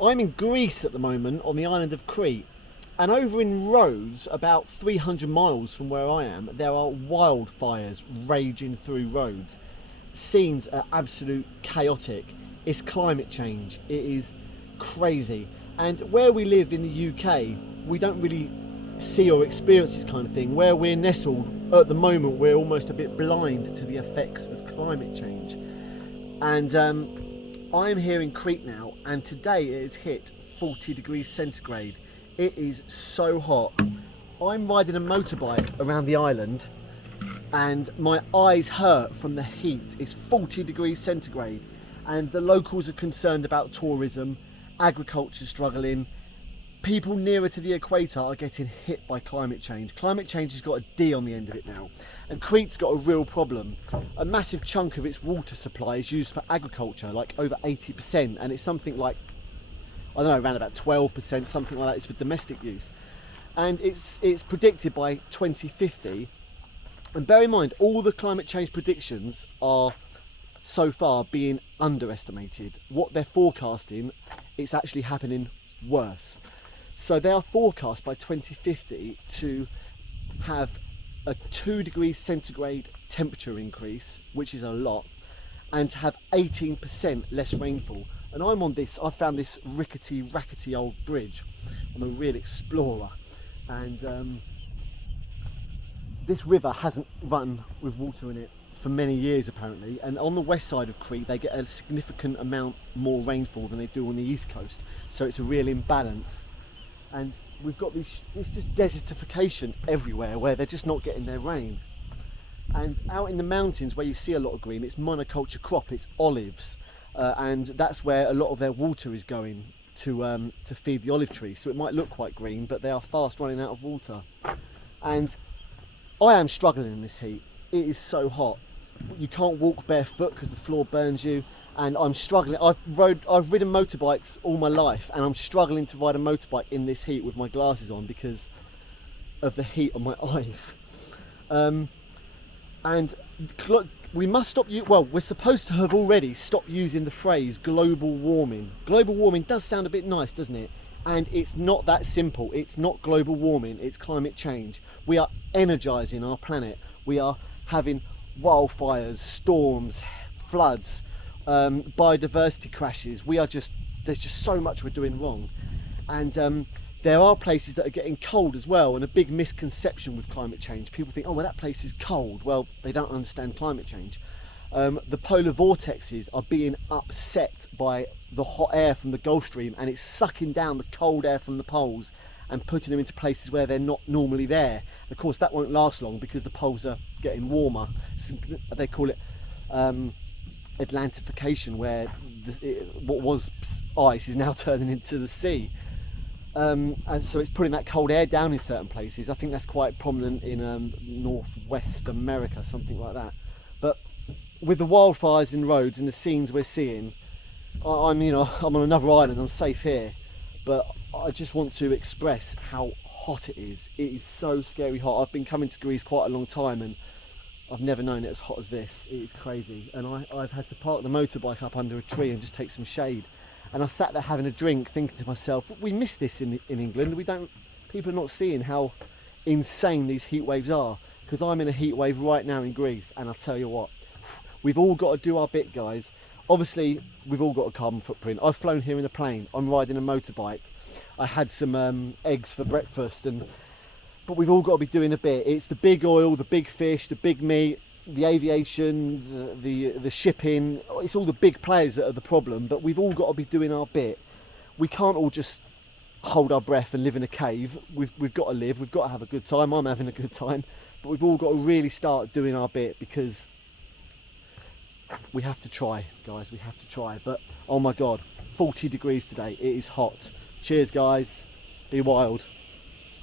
I'm in Greece at the moment on the island of Crete, and over in Rhodes, about 300 miles from where I am, there are wildfires raging through Rhodes. Scenes are absolute chaotic. It's climate change. It is crazy. And where we live in the UK, we don't really see or experience this kind of thing. Where we're nestled at the moment, we're almost a bit blind to the effects of climate change. And I'm here in Crete now, and today it has hit 40 degrees centigrade. It is so hot. I'm riding a motorbike around the island and my eyes hurt from the heat. It's 40 degrees centigrade and the locals are concerned about tourism, agriculture struggling. People nearer to the equator are getting hit by climate change. Climate change has got a D on the end of it now. And Crete's got a real problem. A massive chunk of its water supply is used for agriculture, like over 80%, and it's something like, I don't know, around about 12%, something like that, is for domestic use. And it's predicted by 2050, and bear in mind, all the climate change predictions are so far being underestimated. What they're forecasting, it's actually happening worse. So they are forecast by 2050 to have a 2 degrees centigrade temperature increase, which is a lot, and to have 18% less rainfall. And I'm on this, I found this rackety old bridge. I'm a real explorer. And this river hasn't run with water in it for many years apparently. And on the west side of Crete, they get a significant amount more rainfall than they do on the east coast. So it's a real imbalance. And we've got this just desertification everywhere where they're just not getting their rain. And out in the mountains where you see a lot of green, it's monoculture crop, it's olives. And that's where a lot of their water is going to feed the olive trees. So it might look quite green, but they are fast running out of water. And I am struggling in this heat. It is so hot. You can't walk barefoot because the floor burns you. And I'm struggling. I've ridden motorbikes all my life, and I'm struggling to ride a motorbike in this heat with my glasses on because of the heat on my eyes. And we must stop. We're supposed to have already stopped using the phrase global warming. Global warming does sound a bit nice, doesn't it? And it's not that simple. It's not global warming. It's climate change. We are energising our planet. We are having wildfires, storms, floods. Biodiversity crashes. There's just so much we're doing wrong, and there are places that are getting cold as well. And a big misconception with climate change, people think, oh well, that place is cold. Well, they don't understand climate change. The polar vortexes are being upset by the hot air from the Gulf Stream, and it's sucking down the cold air from the poles and putting them into places where they're not normally there. Of course, that won't last long because the poles are getting warmer. They call it Atlantification, where what was ice is now turning into the sea, and so it's putting that cold air down in certain places. I think that's quite prominent in northwest America, something like that. But with the wildfires in Rhodes and the scenes we're seeing, I'm on another island, I'm safe here, but I just want to express how hot it is. It is so scary hot. I've been coming to Greece quite a long time, and I've never known it as hot as this. It is crazy. And I've had to park the motorbike up under a tree and just take some shade. And I sat there having a drink, thinking to myself, we miss this in England. People are not seeing how insane these heat waves are. Because I'm in a heat wave right now in Greece, and I'll tell you what, we've all got to do our bit, guys. Obviously, we've all got a carbon footprint. I've flown here in a plane. I'm riding a motorbike. I had some eggs for breakfast, but we've all got to be doing a bit. It's the big oil, the big fish, the big meat, the aviation, the shipping. It's all the big players that are the problem, but we've all got to be doing our bit. We can't all just hold our breath and live in a cave. We've got to live, we've got to have a good time. I'm having a good time, but we've all got to really start doing our bit because we have to try, guys, we have to try. But oh my God, 40 degrees today, it is hot. Cheers, guys, be wild.